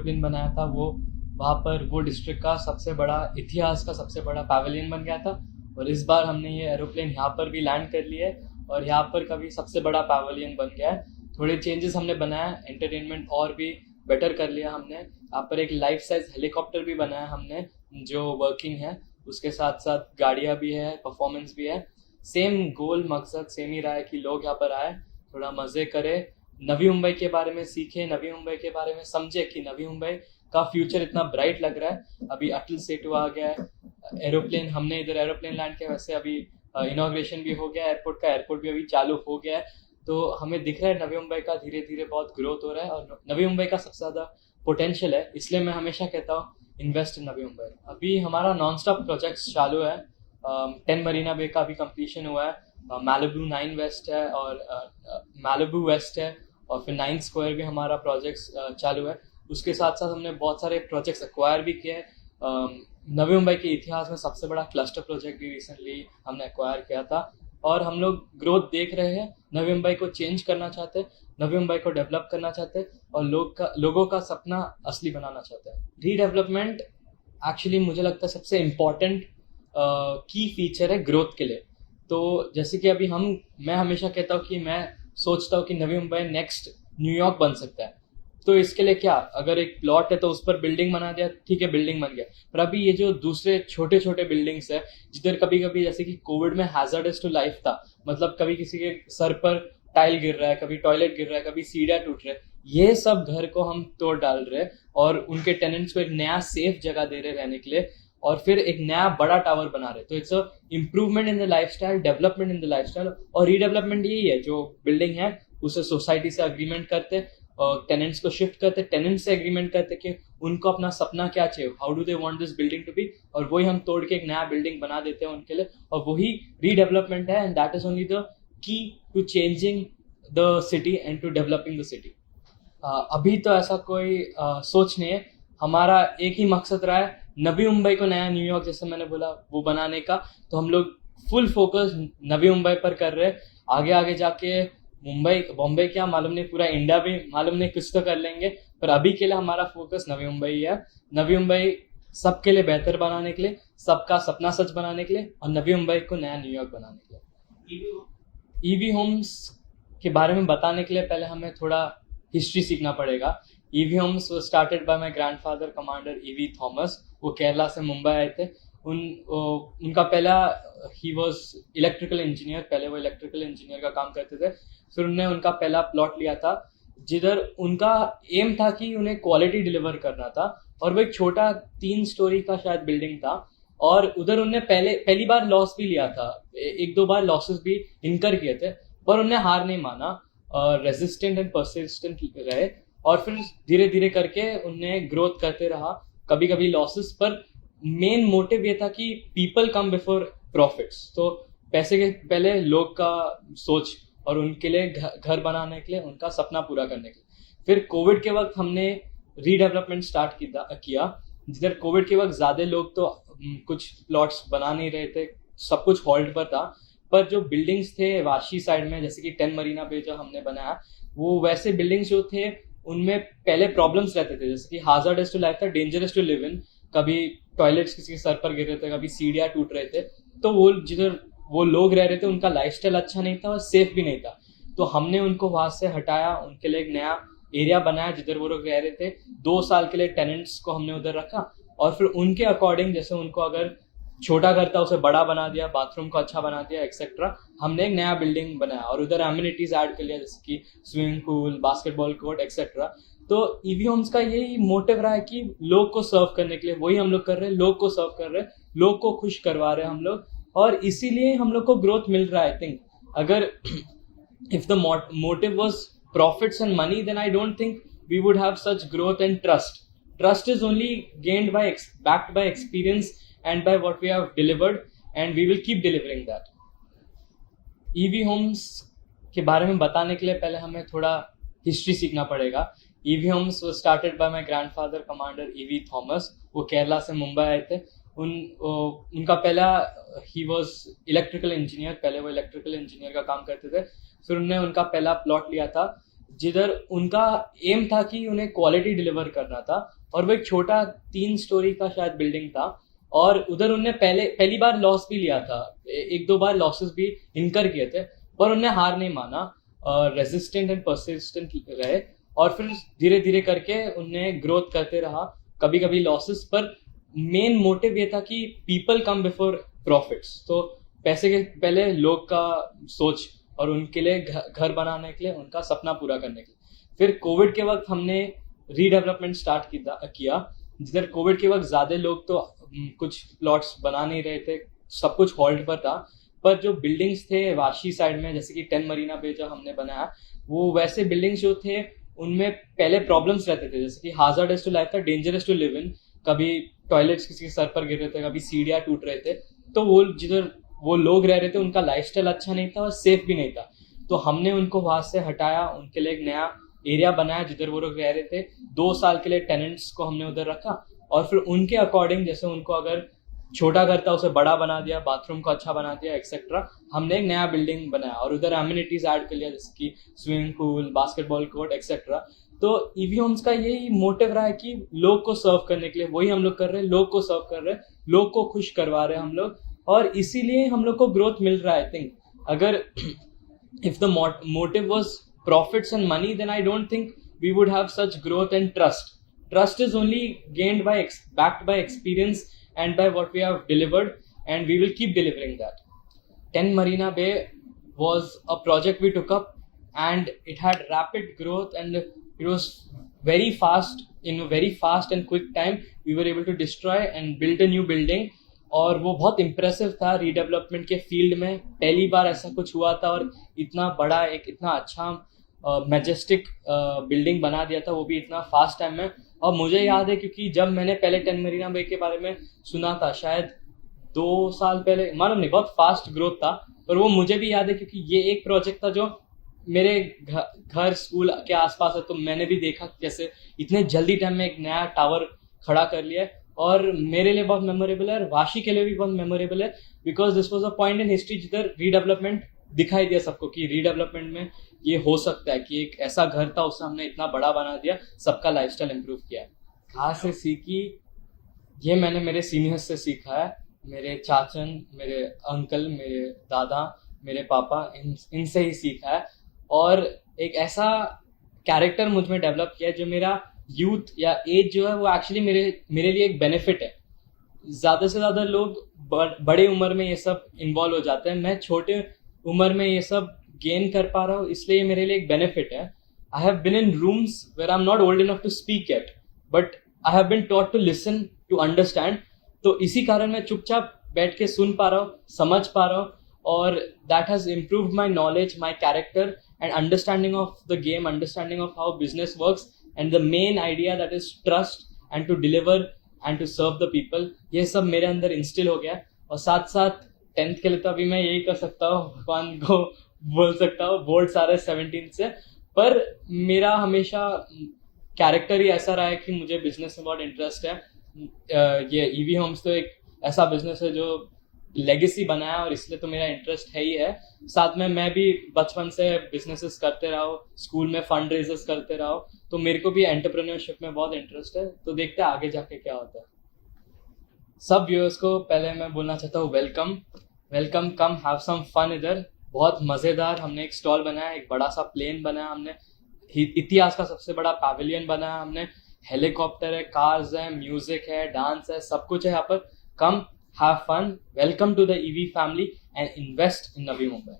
Aeroplane बनाया था वो वहाँ पर वो डिस्ट्रिक्ट का सबसे बड़ा इतिहास का सबसे बड़ा पैवेलियन बन गया था। और इस बार हमने ये एरोप्लेन यहाँ पर भी लैंड कर लिया है और यहाँ पर का भी सबसे बड़ा पैवेलियन बन गया है। थोड़े चेंजेस हमने बनाया, एंटरटेनमेंट और भी बेटर कर लिया हमने। यहाँ पर एक लाइफ साइज हेलीकॉप्टर भी बनाया हमने जो वर्किंग है, उसके साथ साथ गाड़ियाँ भी है, परफॉर्मेंस भी है। सेम गोल मकसद सेम ही रहा है कि लोग यहाँ पर आए, थोड़ा मज़े करें, नवी मुंबई के बारे में सीखें, नवी मुंबई के बारे में समझे कि नवी मुंबई का फ्यूचर इतना ब्राइट लग रहा है। अभी अटल सेतु आ गया है, एरोप्लेन हमने इधर एरोप्लेन लैंड किया, वैसे अभी इनॉग्रेशन भी हो गया एयरपोर्ट का, एयरपोर्ट भी अभी चालू हो गया है। तो हमें दिख रहा है नवी मुंबई का धीरे धीरे बहुत ग्रोथ हो रहा है और नवी मुंबई का सबसे ज़्यादा पोटेंशियल है। इसलिए मैं हमेशा कहता हूँ इन्वेस्ट इन नवी मुंबई। अभी हमारा नॉन स्टॉप प्रोजेक्ट्स चालू है। 10 मरीना बे का भी कंप्लीशन हुआ है, मैलिबू 9 वेस्ट है और मैलिबू वेस्ट है, और फिर 9 स्क्वायर भी हमारा प्रोजेक्ट्स चालू है। उसके साथ साथ हमने बहुत सारे प्रोजेक्ट्स एक्वायर भी किए हैं। नवी मुंबई के इतिहास में सबसे बड़ा क्लस्टर प्रोजेक्ट भी रिसेंटली हमने एक्वायर किया था। और हम लोग ग्रोथ देख रहे हैं, नवी मुंबई को चेंज करना चाहते हैं, नवी मुंबई को डेवलप करना चाहते हैं और लोगों का सपना असली बनाना चाहते हैं। रीडेवलपमेंट एक्चुअली मुझे लगता है सबसे इम्पॉर्टेंट की फीचर है ग्रोथ के लिए। तो जैसे कि अभी मैं हमेशा कहता हूँ कि मैं सोचता हूँ कि नवी मुंबई नेक्स्ट न्यूयॉर्क बन सकता है। तो इसके लिए क्या, अगर एक प्लॉट है तो उस पर बिल्डिंग बना दिया, ठीक है बिल्डिंग बन गया। पर अभी ये जो दूसरे छोटे छोटे बिल्डिंग्स है जिधर कभी कभी जैसे कि कोविड में हैजर्डस टू लाइफ था, मतलब कभी किसी के सर पर टाइल गिर रहा है, कभी टॉयलेट गिर रहा है, कभी सीढ़ियाँ टूट रहे हैं, ये सब घर को हम तोड़ डाल रहे हैं और उनके टेनेंट्स को एक नया सेफ जगह दे रहे रहने के लिए और फिर एक नया बड़ा टावर बना रहे। तो it's a improvement in the lifestyle, development in the lifestyle. और रीडेवलपमेंट यही है, जो बिल्डिंग है उसे सोसाइटी से अग्रीमेंट करते और टेनेंट्स को शिफ्ट करते, टेनेंट्स से एग्रीमेंट करते कि उनको अपना सपना क्या चाहिए, how do they want this building to be, और वही हम तोड़ के एक नया बिल्डिंग बना देते हैं उनके लिए। और वही रीडेवलपमेंट है and that is only the key to changing the city and to developing the city. अभी तो ऐसा कोई सोच नहीं है, हमारा एक ही मकसद रहा है नवी मुंबई को नया न्यूयॉर्क, जैसे मैंने बोला, वो बनाने का। तो हम लोग फुल फोकस नवी मुंबई पर कर रहे हैं। आगे आगे जाके मुंबई बॉम्बे क्या मालूम नहीं, पूरा इंडिया भी मालूम नहीं, कुछ तो कर लेंगे। पर अभी के लिए हमारा फोकस नवी मुंबई है। नवी मुंबई सबके लिए बेहतर बनाने के लिए, सबका सपना सच बनाने के लिए और नवी मुंबई को नया न्यूयॉर्क बनाने के लिए। ईवी होम्स के बारे में बताने के लिए पहले हमें थोड़ा हिस्ट्री सीखना पड़ेगा। ईवी होम्स वो started by my grandfather commander EV Thomas. वो केरला से मुंबई आए थे। उनका पहला ही वॉज इलेक्ट्रिकल इंजीनियर, पहले वो इलेक्ट्रिकल इंजीनियर का काम करते थे। फिर उन्होंने उनका पहला प्लॉट लिया था जिधर उनका एम था कि उन्हें क्वालिटी डिलीवर करना था, और वो एक छोटा 3 स्टोरी का शायद बिल्डिंग था। और उधर उन्होंने पहली बार लॉस भी लिया था, एक दो बार लॉसेस भी इनकर किए थे, पर उन्हें हार नहीं माना, रेजिस्टेंट एंड परसिस्टेंट रहे और फिर धीरे धीरे करके उन्हें ग्रोथ करते रहा, कभी कभी लॉसेस, पर मेन मोटिव ये था कि पीपल कम बिफोर प्रॉफिट्स। तो पैसे के पहले लोग का सोच, और उनके लिए घर बनाने के लिए, उनका सपना पूरा करने के लिए। फिर कोविड के वक्त हमने रीडेवलपमेंट स्टार्ट किया जिधर कोविड के वक्त ज़्यादा लोग तो कुछ प्लॉट्स बना नहीं रहे थे, सब कुछ हॉल्ट पर था। पर जो बिल्डिंग्स थे वाशी साइड में, जैसे कि 10 मरीना बे जो हमने बनाया, वो वैसे बिल्डिंग्स जो थे उनमें पहले प्रॉब्लम्स रहते थे, जैसे कि हाजार्डस टू लाइफ था, डेंजरस टू लिव इन, कभी टॉयलेट्स किसी के सर पर गिर रहे थे, कभी सीढ़ियाँ टूट रहे थे। तो वो जिधर वो लोग रह रहे थे उनका लाइफस्टाइल अच्छा नहीं था और सेफ भी नहीं था। तो हमने उनको वहाँ से हटाया, उनके लिए एक नया एरिया बनाया जिधर वो लोग रह रहे थे। 2 साल के लिए टेनेंट्स को हमने उधर रखा और फिर उनके अकॉर्डिंग, जैसे उनको अगर छोटा घर था उसे बड़ा बना दिया, बाथरूम को अच्छा बना दिया एक्सेट्रा, हमने एक नया बिल्डिंग बनाया और उधर एमिनिटीज ऐड कर लिया, जैसे कि swimming pool, basketball court etcetera. तो ईवी होम्स का यही मोटिव रहा है कि लोग को सर्व करने के लिए, वही हम लोग कर रहे हैं, लोग को सर्व कर रहे हैं, लोग को खुश करवा रहे हैं हम लोग, और इसीलिए हम लोग को ग्रोथ मिल रहा है। आई थिंक अगर if the motive was profits and money, then I don't think we would have such growth and trust. Trust is only gained by backed by experience and by what we have delivered, and we will keep delivering that. EV homes के बारे में बताने के लिए पहले हमें थोड़ा history सीखना पड़ेगा। EV homes was started by my grandfather commander EV Thomas. वो केरला से मुंबई आए थे। उनका पहला ही वॉज इलेक्ट्रिकल इंजीनियर, पहले वो इलेक्ट्रिकल इंजीनियर का काम करते थे। फिर उन्होंने उनका पहला प्लॉट लिया था जिधर उनका एम था कि उन्हें क्वालिटी डिलीवर करना था, और वो एक छोटा 3 स्टोरी का शायद बिल्डिंग था, और उधर उनने पहली बार लॉस भी लिया था, एक दो बार लॉसेस भी इनकर किए थे, पर उनने हार नहीं माना, रेजिस्टेंट एंड परसिस्टेंट रहे, और फिर धीरे धीरे करके उनने ग्रोथ करते रहा, कभी कभी लॉसेस, पर मेन मोटिव ये था कि पीपल कम बिफोर प्रॉफिट्स। तो पैसे के पहले लोग का सोच, और उनके लिए घर बनाने के लिए, उनका सपना पूरा करने के लिए। फिर कोविड के वक्त हमने रीडेवलपमेंट स्टार्ट किया, जिधर कोविड के वक्त ज़्यादा लोग तो कुछ प्लॉट्स बना नहीं रहे थे, सब कुछ हॉल्ट पर था, पर जो बिल्डिंग्स थे वाशी साइड में, जैसे कि 10 मरीना बे जो हमने बनाया, वो वैसे बिल्डिंग्स जो थे उनमें पहले प्रॉब्लम्स रहते थे, जैसे कि हाजार्डस टू लाइफ था, डेंजरस टू लिव इन, कभी टॉयलेट्स किसी के सर पर गिर रहे थे, कभी सीढ़ियाँ टूट रहे थे, तो वो जिधर वो लोग रह रहे थे उनका लाइफस्टाइल अच्छा नहीं था और सेफ भी नहीं था। तो हमने उनको वहाँ से हटाया, उनके लिए एक नया एरिया बनाया जिधर वो लोग रह रहे थे। 2 साल के लिए टेनेंट्स को हमने उधर रखा, और फिर उनके अकॉर्डिंग, जैसे उनको अगर छोटा घर था उसे बड़ा बना दिया, बाथरूम को अच्छा बना दिया, एक्सेट्रा। हमने एक नया बिल्डिंग बनाया और उधर एमिनिटीज ऐड कर लिया, जैसे कि swimming pool, basketball court, etcetera. तो ईवी होम्स का यही मोटिव रहा है कि लोग को सर्व करने के लिए, वही हम लोग कर रहे हैं, लोग को सर्व कर रहे हैं, लोग को खुश करवा रहे हैं हम लोग, और इसीलिए हम लोग को ग्रोथ मिल रहा है। आई थिंक अगर if the motive was profits and money, then I don't think we would have such growth and trust. Trust is only gained by backed by experience and by what we have delivered, and we will keep delivering that. 10 Marina Bay was a project we took up, and it had rapid growth, and it was very fast. In a very fast and quick time, we were able to destroy and build a new building, और वो बहुत impressive था redevelopment के field में। पहली बार ऐसा कुछ हुआ था, और इतना बड़ा एक इतना अच्छा मैजेस्टिक बिल्डिंग बना दिया था, वो भी इतना फास्ट टाइम में। और मुझे याद है, क्योंकि जब मैंने पहले 10 मरीना बे के बारे में सुना था, शायद 2 साल पहले, मालूम नहीं, बहुत फास्ट ग्रोथ था, पर वो मुझे भी याद है क्योंकि ये एक प्रोजेक्ट था जो मेरे घर स्कूल के आसपास है, तो मैंने भी देखा कैसे इतने जल्दी टाइम में एक नया टावर खड़ा कर लिया है। और मेरे लिए बहुत मेमोरेबल है, और वाशी के लिए भी बहुत मेमोरेबल है, because this was a point in history जिधर रीडेवलपमेंट दिखाई दिया सबको कि रीडेवलपमेंट में ये हो सकता है, कि एक ऐसा घर था उसे हमने इतना बड़ा बना दिया, सबका लाइफस्टाइल इम्प्रूव किया है। कहाँ से सीखी? ये मैंने मेरे सीनियर्स से सीखा है, मेरे चाचन, मेरे अंकल, मेरे दादा, मेरे पापा, इनसे ही सीखा है। और एक ऐसा कैरेक्टर मुझ में डेवलप किया है जो मेरा यूथ या एज जो है वो एक्चुअली मेरे लिए एक बेनिफिट है। ज़्यादा से ज़्यादा लोग बड़े उम्र में ये सब इन्वॉल्व हो जाते हैं, मैं छोटे उम्र में ये सब गेन कर पा रहा हूँ, इसलिए ये मेरे लिए एक बेनिफिट है। I have been in rooms where I am not old enough to speak yet, but I have been taught to listen, to understand. तो इसी कारण मैं चुपचाप बैठ के सुन पा रहा हूँ, समझ पा रहा हूँ, और that has improved my knowledge, my character and understanding of the game, understanding of how business works, and the main idea that is trust and to deliver and to serve the people, ये सब मेरे अंदर instil हो गया है। और साथ साथ 10th के लिए तो अभी मैं यही कर सकता हूँ, भगवान को बोल सकता हूँ, बोर्ड्स आ रहे 17 से, पर मेरा हमेशा कैरेक्टर ही ऐसा रहा है कि मुझे बिजनेस में बहुत इंटरेस्ट है। ये ईवी होम्स तो एक ऐसा बिजनेस है जो लेगेसी बनाया, और इसलिए तो मेरा इंटरेस्ट है ही है। साथ में मैं भी बचपन से बिजनेसेस करते रहा हूँ, स्कूल में फंड रेजर्स करते रहा हूँ, तो मेरे को भी एंटरप्रेन्योरशिप में बहुत इंटरेस्ट है। तो देखते हैं आगे जाके क्या होता है। सब व्यूअर्स को पहले मैं बोलना चाहता हूँ welcome, welcome, come have some fun इधर। बहुत मज़ेदार हमने एक स्टॉल बनाया, एक बड़ा सा प्लेन बनाया हमने, इतिहास का सबसे बड़ा पैवेलियन बनाया हमने, हेलीकॉप्टर है, कार्स है, म्यूजिक है, डांस है, सब कुछ है यहाँ पर। कम, have fun, welcome to the EV family, and invest in Navi Mumbai.